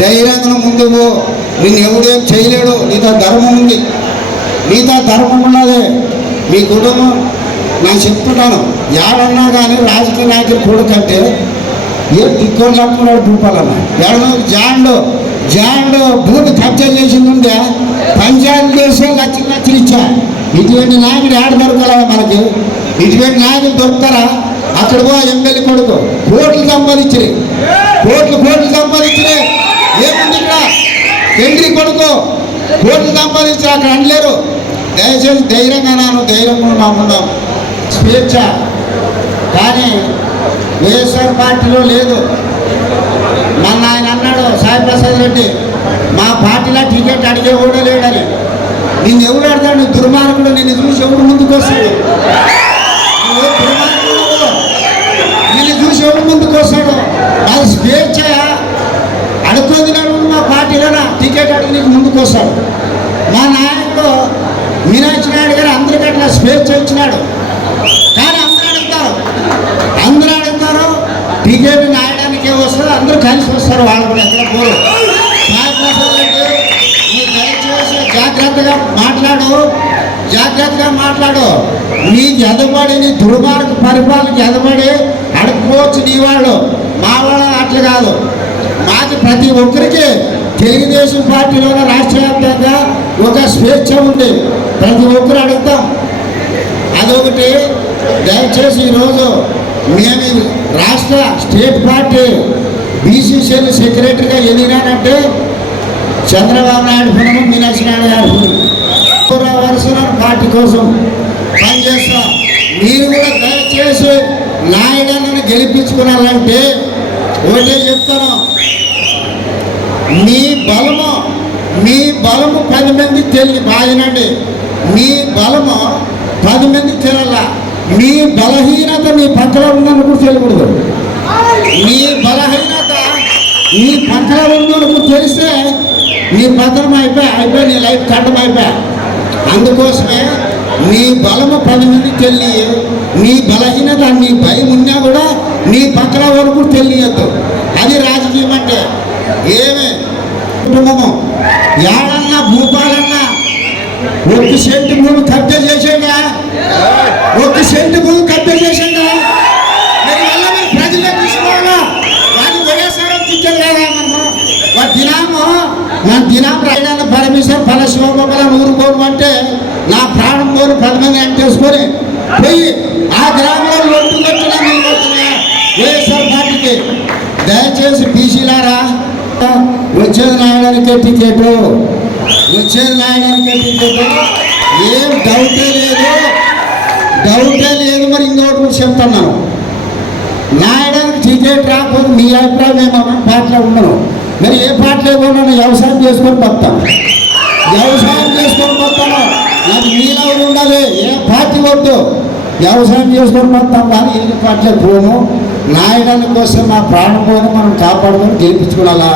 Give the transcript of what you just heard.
ధైర్యంగా ముందుకు నిన్ను ఎవడేం చేయలేడు. నీతో ధర్మం ఉంది, నీతో ధర్మం ఉన్నదే. మీ కుటుంబం నేను చెప్తున్నాను, ఎవరన్నా కానీ రాజకీయ నాయకులు కొడుకంటే ఏ దిక్కోడు లేకున్నాడు భూపాలన్న. ఎవరన్నా జాండో భూమి కబ్జా చేసింది ఉందే పంచాయతీ దేశం లక్షలు ఇచ్చా. ఇటువంటి నాయకుడు ఏడ దొరకాలా మనకి? ఇటువంటి నాయకులు దొరుకుతారా? అక్కడ పో ఎమ్మెల్యే కొడుకు కోట్లు సంపాదించినాయి, కోట్లు సంపాదించినాయి. ఏముంది ఇక్కడ? తండ్రి కొడుకు కోట్లు సంపాదించి అక్కడ అనలేరు. దయచేసి ధైర్యంగా ధైర్యంగా మాకుందాం, స్వేచ్ఛ. కానీ వైఎస్ఆర్ పార్టీలో లేదు. మొన్న ఆయన అన్నాడు సాయి ప్రసాద్ రెడ్డి, మా పార్టీలో టికెట్ అడిగే కూడా లేడని. నిన్ను ఎవరు అడతాడు? దుర్మార్గుడు. నిన్ను చూసి ఎవరు ముందుకు వస్తాడు? నిన్ను చూసి ఎవరు ముందుకు వస్తాడు? అది స్వేచ్ఛ. అడుగుతుంది మా పార్టీలో టికెట్ అడిగి నీకు ముందుకు వస్తాడు. మా నాయకుడు మీనాక్షి నాయుడు గారు అందరికీ అట్లా స్వేచ్ఛ ఇచ్చినాడు. కానీ అందరూ అడుగుతారు టికెట్ నాయడానికే వస్తారు, అందరూ కలిసి వస్తారు. వాళ్ళు కూడా ఎక్కడ పోరు. దయచేసి జాగ్రత్తగా మాట్లాడు. నీకు ఎదబడి, నీ దుర్మార్గ పరిపాలనకి ఎదబడి అడుక్కోవచ్చు నీ వాళ్ళు. మా వాళ్ళు అట్లా కాదు. మాకు ప్రతి ఒక్కరికి తెలుగుదేశం పార్టీలోనే రాష్ట్ర వ్యాప్తంగా ఒక స్వేచ్ఛ ఉంది. ప్రతి ఒక్కరు అడుగుతాం. అదొకటి. దయచేసి ఈరోజు మేము రాష్ట్ర స్టేట్ పార్టీ బీసీసీఎల్ సెక్రటరీగా ఎదిగానంటే చంద్రబాబు నాయుడు పుణ్యం, మీనాక్షి నాయుడు గారి పుణ్యం. వరుసన పార్టీ కోసం పనిచేస్తాం. మీరు కూడా దయచేసి నాయుడుని గెలిపించుకోవాలంటే ఒకటే చెప్తాను, మీ బలము 10 మంది తెలియ బాగినండి. మీ బలము 10 మంది తెలల. మీ బలహీనత మీ పక్కన ఉందని కూడా తెలియకూడదు. మీ బలహీనత మీ పక్కన ఉందని కూడా తెలిస్తే నీ పత్రం అయిపోయి నీ లైఫ్ కట్టం అయిపోయా. అందుకోసమే నీ బలము 10 మంది తెలియ, నీ బలహీనత నీ భయం ఉన్నా కూడా నీ పక్కన వరకు తెలియద్దు. అది రాజకీయం అంటే. ఏమే కుటుంబము ఏడన్నా భూపాలన్నా 1 సెంటు భూమి కబ్జా చేసేగా, 1 సెంటు భూమి కబ్జా చేసేగా. మీరు ప్రజలే తీసుకోవాలా? వాటి వైఎస్ఆర్ ఇచ్చారు కదా. మన దినాము రాయడానికి పరమేశ్వర్ పల శివగోపాల 100 కోట్లు అంటే నా ప్రాణం కోరు 10 మంది అంటేసుకొని పోయి ఆ గ్రామంలో లొట్టుకొచ్చిన వైఎస్ఆర్ పార్టీకి. దయచేసి బీసీలారా, వచ్చేది నాయడానికి టికెట్, ఏం డౌటే లేదు. మరి ఇంకోటి కూడా చెప్తున్నాను, నాయడానికి టికెట్ రాకపోతే మీ అభిప్రాయం ఏమన్నా పార్టీలో ఉండను. మరి ఏ పార్టీలో ఉన్నాను? వ్యవసాయం చేసుకొని పోతాను. నాకు మీలవరు ఉండాలి. ఏ పార్టీ వద్దు, వ్యవసాయం చేసుకొని పోతాం. కానీ ఏ పార్టీలో పోను. నాయడానికి కోసం మా ప్రాణం పోను మనం కాపాడుకొని గెలిపించుకోవాలా.